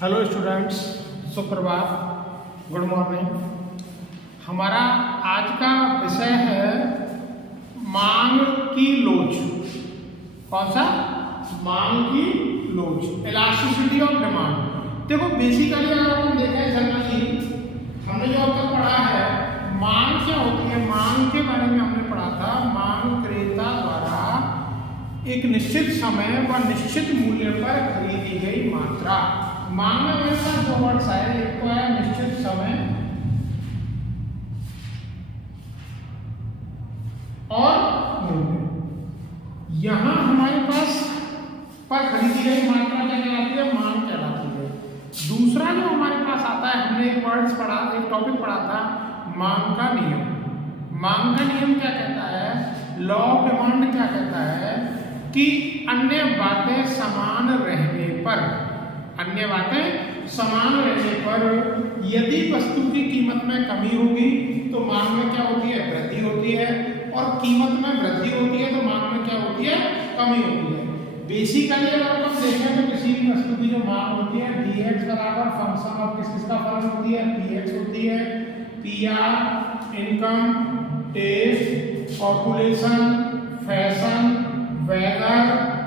Hello students, सुप्रभात, good morning. हमारा आज का विषय है मांग की लोच। कौन सा? मांग की लोच, इलास्टिसिटी ऑफ डिमांड। देखो बेसिकली अगर हम देखें जनरली हमने जो अब तक पढ़ा है मांग क्या होती है, मांग के बारे में हमने पढ़ा था। मांग क्रेता द्वारा एक निश्चित समय व निश्चित मूल्य पर खरीदी गई मात्रा। मांग में मेरे पास दो वर्ड्स आए, एक तो है निश्चित समय और मूल्य। यहां हमारे पास पर खरीदी गई मात्रा क्या कहलाती है? मांग कहलाती है। दूसरा जो हमारे पास आता है, हमने एक वर्ड्स पढ़ा, एक टॉपिक पढ़ा था, मांग का नियम। मांग का नियम क्या कहता है? लॉ ऑफ डिमांड क्या कहता है कि अन्य बातें समान रहने पर, अन्य बातें समान रहने पर यदि वस्तु की कीमत में कमी होगी तो मांग में क्या होती है? वृद्धि होती है, और कीमत में वृद्धि होती है तो मांग में क्या होती है? कमी होती है। बेसिकली अगर हम देखें तो किसी भी वस्तु की जो मांग होती है dx बराबर फंक्शन ऑफ किसका फलन होती है? px होती है। pr income, taste, population, fashion, weather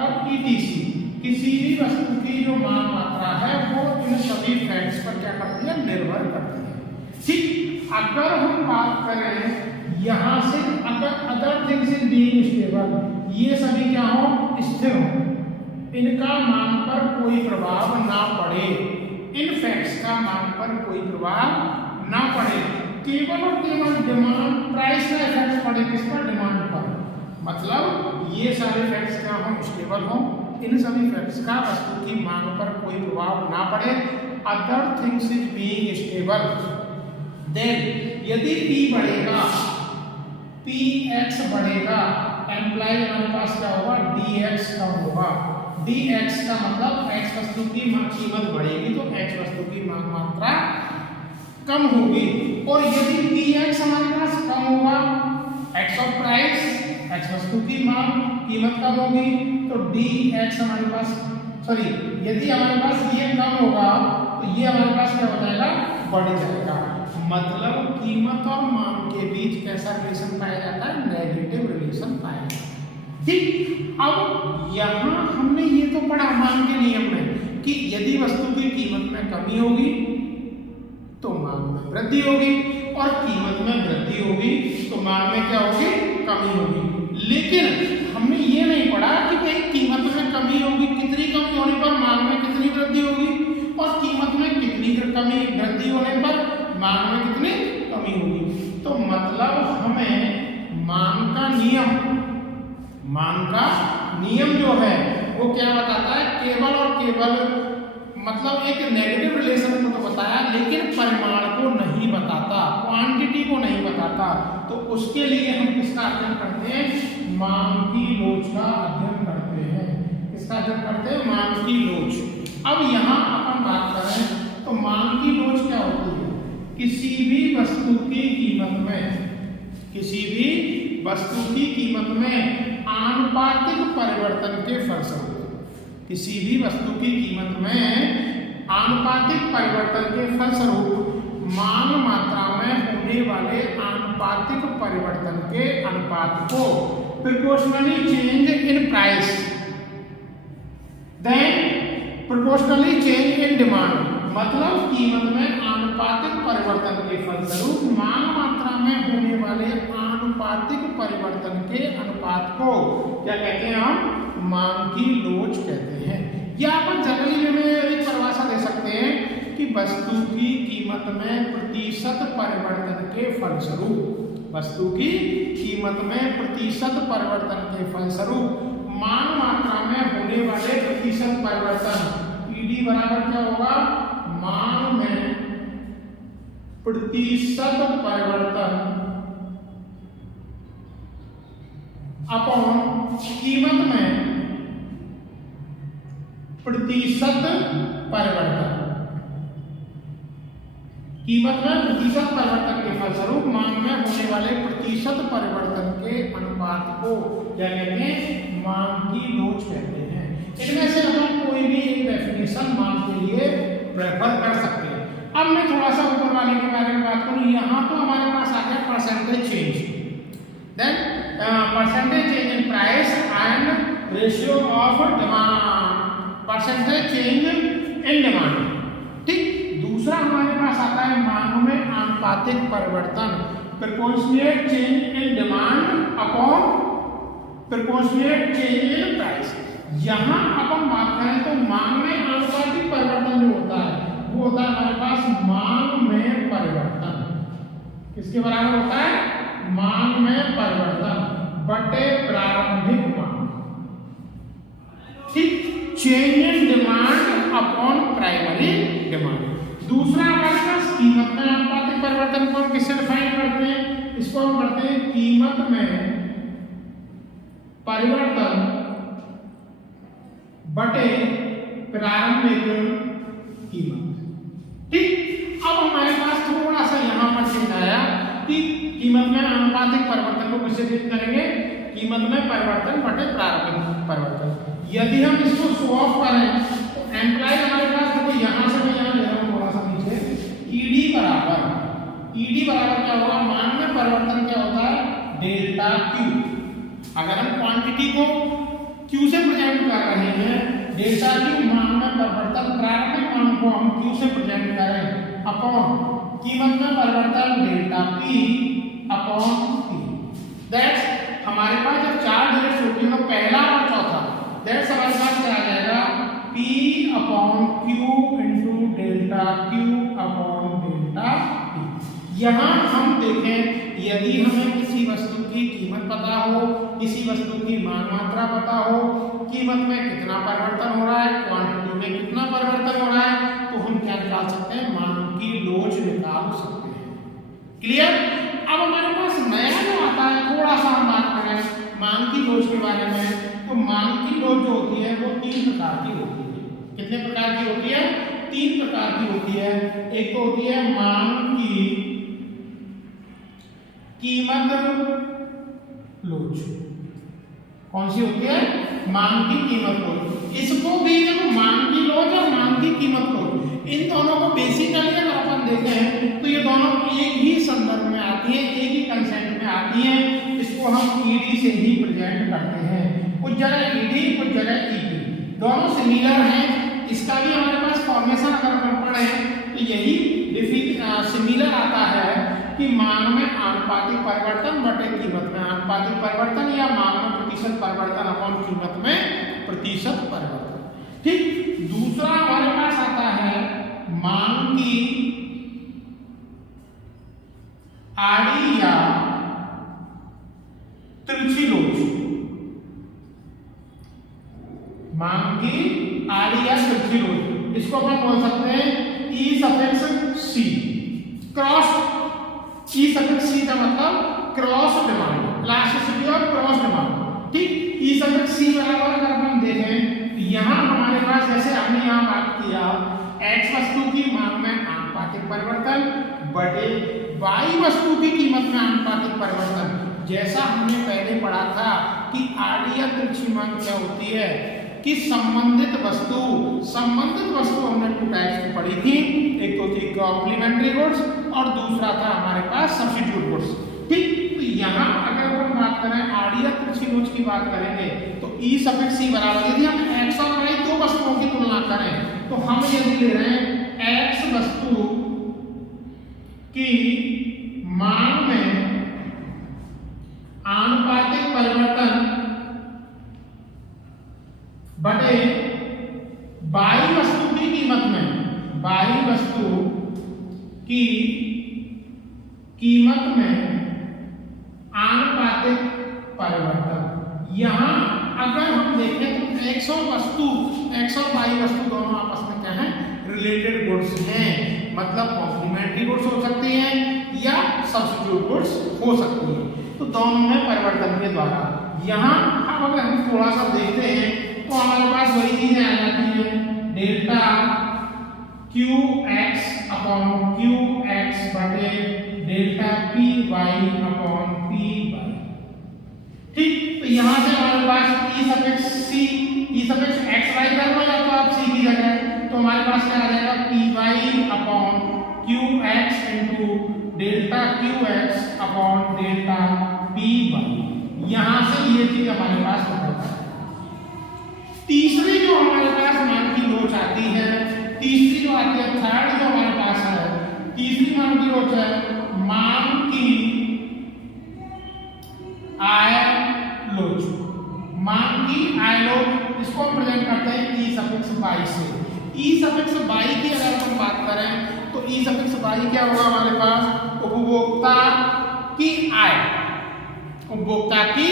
और ईटीसी। किसी भी वस्तु की जो मांग मात्रा है वो इन सभी फैक्ट्स पर क्या करती है? निर्भर करती है। ठीक, अगर हम बात करें यहाँ से, अगर other things in being stable, ये सभी क्या हो? स्थिर हो, इनका मांग पर कोई प्रभाव ना पड़े, इन फैक्ट्स का मांग पर कोई प्रभाव ना पड़े, केवल और केवल डिमांड प्राइस का इफेक्ट पड़े। किस पर? डिमांड पर। मतलब ये सारे फैक्ट्स क्या हो? स्टेबल हो, इन सभी फैक्ट्स का वस्तु की मांग पर कोई प्रभाव ना पड़े। Other things is being stable, then यदि p बढ़ेगा, px बढ़ेगा, एम्प्लाई हमारे पास क्या होगा? dx कम होगा। dx का मतलब x वस्तु की कीमत बढ़ेगी तो x वस्तु की मांग मात्रा कम होगी। और यदि px हमारे पास कम होगा, x ऑफ प्राइस, x वस्तु की मांग कीमत कम होगी तो dx हमारे पास, सॉरी, यदि हमारे पास ये कम होगा तो ये हमारे पास क्या हो जाएगा? बढ़ जाएगा। मतलब कीमत और मांग के बीच कैसा रिलेशन पाया जाता है? नेगेटिव रिलेशन पाया जाता है। ठीक, अब यहाँ हमने ये तो पढ़ा मांग के नियम में कि यदि वस्तु की कीमत में कमी होगी तो मांग में वृद्धि होगी, और कीमत में वृद्धि होगी तो मांग में क्या होगी? कमी होगी। लेकिन हमने ये नहीं पढ़ा कि भाई कीमत में कमी होगी, कितनी कमी होने पर मांग में कितनी वृद्धि होगी, और कीमत में कितनी कमी वृद्धि होने पर मांग में कितनी कमी होगी। तो मतलब हमें मांग का नियम जो है वो क्या बताता है? केवल और केवल मतलब एक नेगेटिव रिलेशन को तो बताया, लेकिन परिमाण को नहीं बताता, क्वांटिटी को नहीं बताता। तो उसके लिए हम किसका अध्ययन करते हैं? मांग की लोच का अध्ययन करते हैं। किसका अध्ययन करते हैं? मांग की लोच। अब यहाँ अपन बात करें तो मांग की लोच क्या होती है? किसी भी वस्तु की कीमत में आनुपातिक परिवर्तन के फलस्वरूप, किसी भी वस्तु की कीमत में आनुपातिक परिवर्तन के फलस्वरूप मांग मात्रा में होने वाले आनुपातिक परिवर्तन के अनुपात को proportionally change in price then proportionally change in demand. मतलब कीमत में आनुपातिक परिवर्तन के फलस्वरूप मांग मात्रा में होने वाले आनुपातिक परिवर्तन के अनुपात को क्या कहते हैं? हम मांग की लोच कहते हैं। या अपन जनरली में एक परिभाषा दे सकते हैं कि वस्तु की कीमत में प्रतिशत परिवर्तन के फलस्वरूप, वस्तु की कीमत में प्रतिशत परिवर्तन के फलस्वरूप मांग मात्रा में होने वाले प्रतिशत परिवर्तन, ईडी बराबर क्या होगा? मांग में प्रतिशत परिवर्तन अपॉन कीमत में प्रतिशत परिवर्तन, कीमत में प्रतिशत परिवर्तन के फलस्वरूप मांग में होने वाले प्रतिशत परिवर्तन के अनुपात को क्या कहते हैं? मांग की लोच कहते हैं। इनमें से हम कोई भी एक डेफिनेशन मांग के लिए प्रेफर कर सकते हैं। अब मैं थोड़ा सा ऊपर वाले के बारे में बात करूं, यहाँ तो हमारे पास आ गया percentage change, then percentage change in price and ratio of demand, percentage change in demand. ठीक, दूसरा हमारे पास आता है मांग में आनुपातिक परिवर्तन, proportionate change in demand upon proportionate change in price. यहाँ अपन बात करें तो मांग में आनुपातिक परिवर्तन जो होता है वो होता है हमारे पास मांग में परिवर्तन, किसके बराबर होता है, मांग में परिवर्तन बटे प्रारंभिक मांग। ठीक, change in demand upon primary demand. दूसरा हमारे पास कीमत में आनुपातिक परिवर्तन को हम किससे डिफाइन करते हैं, इसको हम करते हैं कीमत में परिवर्तन बटे प्रारंभिक कीमत। ठीक, अब हमारे पास थोड़ा सा यहाँ पर चेंज आया कि कीमत में आनुपातिक परिवर्तन को किससे चेंज करेंगे, कीमत में परिवर्तन बटे प्रारंभिक परिवर्तन। यदि हम इसको शो ऑफ करें तो एम्प्लॉय हमारे पास देखो यहाँ से मैं यहाँ ले रहा हूँ थोड़ा सा नीचे, ईडी बराबर क्या होगा, मांग में परिवर्तन क्या होता है, डेल्टा क्यू। अगर हम क्वांटिटी को क्यू से प्रेजेंट कर रहे हैं, डेल्टा क्यू मांग में परिवर्तन, प्रारंभिक मांग को हम क्यू से प्रेजेंट करें अपॉन कीमत में परिवर्तन delta P upon P. That's हमारे पास जब चार डायरेक्ट होती है तो पहला और चौथा, दैट्स हमारे पास क्या आ जाएगा, P upon Q into delta Q upon delta P. यहाँ हम देखें यदि हमें किसी वस्तु की कीमत पता हो, किसी वस्तु की मांग मात्रा पता हो, कीमत में कितना परिवर्तन हो रहा है, क्वांटिटी में कितना परिवर्तन हो रहा है, तो हम क्या निकाल सकते हैं, मांग की लोच निकाल सकते हैं। क्लियर। अब हमारे पास नया जो आता है, थोड़ा सा हम बात करें मांग की लोच के बारे में, तो मांग की लोच जो होती है वो 3 प्रकार की होती है। कितने प्रकार की होती है, 3 प्रकार की होती है। एक तो होती है मांग की कीमत लोच। कौन सी होती है, मांग की कीमत लोच। इसको भी देखो मांग की लोच और मांग की कीमत लोच, इन दोनों को बेसिकली अगर अपन देखें तो ये दोनों एक ही संदर्भ में आती है, एक ही कंसेप्ट में आती है। इसको हम ईडी से ही प्रेजेंट करते हैं, कुछ जगह ईडी कुछ जगह ईपी, दोनों सिमिलर हैं। इसका भी हमारे पास फॉर्मेशन अगर अपन पढ़ें तो यही सिमिलर आता है कि मांग में आनुपातिक परिवर्तन बटे कीमत में आनुपातिक परिवर्तन, या मांग में प्रतिशत परिवर्तन अपॉन कीमत में प्रतिशत परिवर्तन। ठीक, दूसरा हमारे पास आता है मांग की आड़ी या तिरछी लोच। मांग की आड़ी या तिरछी लोच, इसको अपन बोल सकते हैं ई सफिक्स सी, क्रॉस। ई सफिक्स सी का मतलब क्रॉस डिमांड, इलास्टिसिटी और क्रॉस डिमांड। ठीक, ई सफिक्स सी बराबर अगर हम देखें तो यहाँ हमारे पास जैसे हमने यहाँ बात किया एक्स वस्तु की मांग में आनुपातिक परिवर्तन बटे वाई वस्तु की कीमत में आनुपातिक परिवर्तन। जैसा हमने पहले पढ़ा था कि आड़ी या तिरछी मांग क्या होती है कि संबंधित वस्तु हमने 2 टाइप्स की पढ़ी थी, एक तो थी कॉम्प्लीमेंट्री गुड्स और दूसरा था हमारे पास सब्स्टिट्यूट गुड्स। ठीक, तो यहाँ अगर हम बात करें आड़ी या तिरछी लोच की बात करेंगे तो ई सफिक्स सी बराबर, यदि हम एक्स और वाई 2 वस्तुओं की तुलना करें तो हम यदि ले रहे हैं एक्स वस्तु की मांग में आनुपातिक परिवर्तन बटे बाई वस्तु की कीमत में, बाई वस्तु की कीमत में आनुपातिक परिवर्तन। यहां अगर हम देखें तो एक्स और वाई वस्तु दोनों आपस में क्या है, रिलेटेड गुड्स हैं, मतलब कॉम्प्लीमेंट्री गुड्स हो सकती हैं या सब्स्टिट्यूट गुड्स हो सकती हैं। तो दोनों में परिवर्तन के द्वारा यहाँ अब अगर हम थोड़ा सा देखते हैं तो हमारे पास वही चीजें आ जाती है, delta Q x upon Q x बटे delta P Y upon p y. ठीक, तो यहाँ से हमारे पास e suffix c, e suffix x y कर लो या तो आप सी की जगह, तो हमारे पास क्या आ जाएगा, P Y upon Q X into delta Q x upon delta P Y. यहां से ये चीज हमारे पास निकलता है। तीसरी जो हमारे पास मान की लोच आती है, तीसरी जो आती है, थर्ड जो हमारे पास है, तीसरी मान की लोच है मान की आय लोच। मान की आय लोच, इसको हम प्रेजेंट करते हैं ई सफिक्स बाई से। ई सफिक्स बाई की अगर हम बात करें तो ई सफिक्स बाई क्या होगा हमारे पास, उपभोक्ता की आय, उपभोक्ता की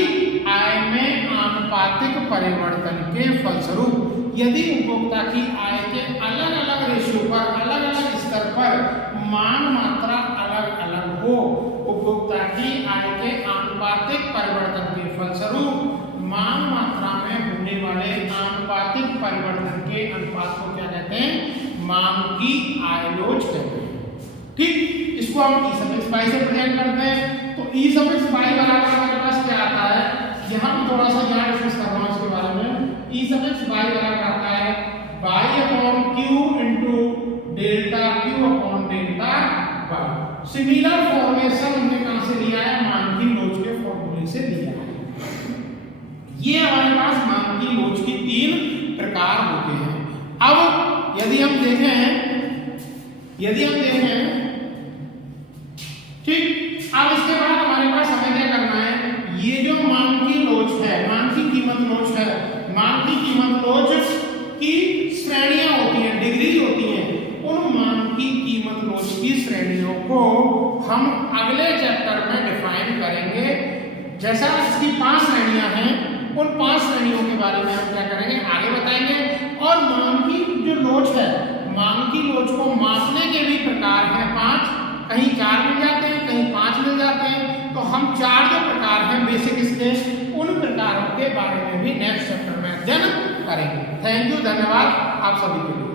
आय में आनुपातिक परिवर्तन के फलस्वरूप यदि उपभोक्ता की आय के अलग अलग रेशियो पर, अलग अलग स्तर पर मांग मात्रा अलग अलग हो, उपभोक्ता की आय के आनुपातिक परिवर्तन के फलस्वरूप मांग मात्रा में होने वाले आनुपातिक परिवर्तन के अनुपात को क्या कहते हैं, मांग की आय लोच कहते हैं। ठीक, इसको हम ई सफिक्स बाई से प्रेजेंट करते हैं। तो ई सफिक्स बाई बराबर हमारे पास क्या आता है, यहाँ पे थोड़ा सा ज्ञान डिस्कस कर रहा हूँ इसके बारे में। ई सफिक्स बाई बराबर आता है Y upon Q into delta Q upon delta Y. Similar formation हमने कहां से लिया है, मान की लोच के फॉर्मूले से लिया है। ये हमारे पास मान की लोच की तीन प्रकार होते हैं। अब यदि हम देखें ठीक, अब इसके बाद हमारे पास हमें क्या करना है, ये जो मान की लोच है, मान की कीमत लोच है, मान की कीमत लोच की श्रेणियां होती हैं, डिग्री होती हैं, उन मान की कीमत लोच की श्रेणियों को हम अगले चैप्टर में डिफाइन करेंगे। जैसा इसकी 5 श्रेणियां हैं, उन 5 श्रेणियों के बारे में हम क्या करेंगे, आगे बताएंगे। और मान की जो लोच है, मान की लोच को मापने के भी प्रकार हैं 5, कहीं 4 मिल जाते हैं, कहीं 5 मिल जाते हैं। तो हम 4 जो प्रकार हैं बेसिक इसके, उन प्रकारों के बारे में भी नेक्स्ट चैप्टर में अध्ययन करेंगे। थैंक यू, धन्यवाद आप सभी के लिए।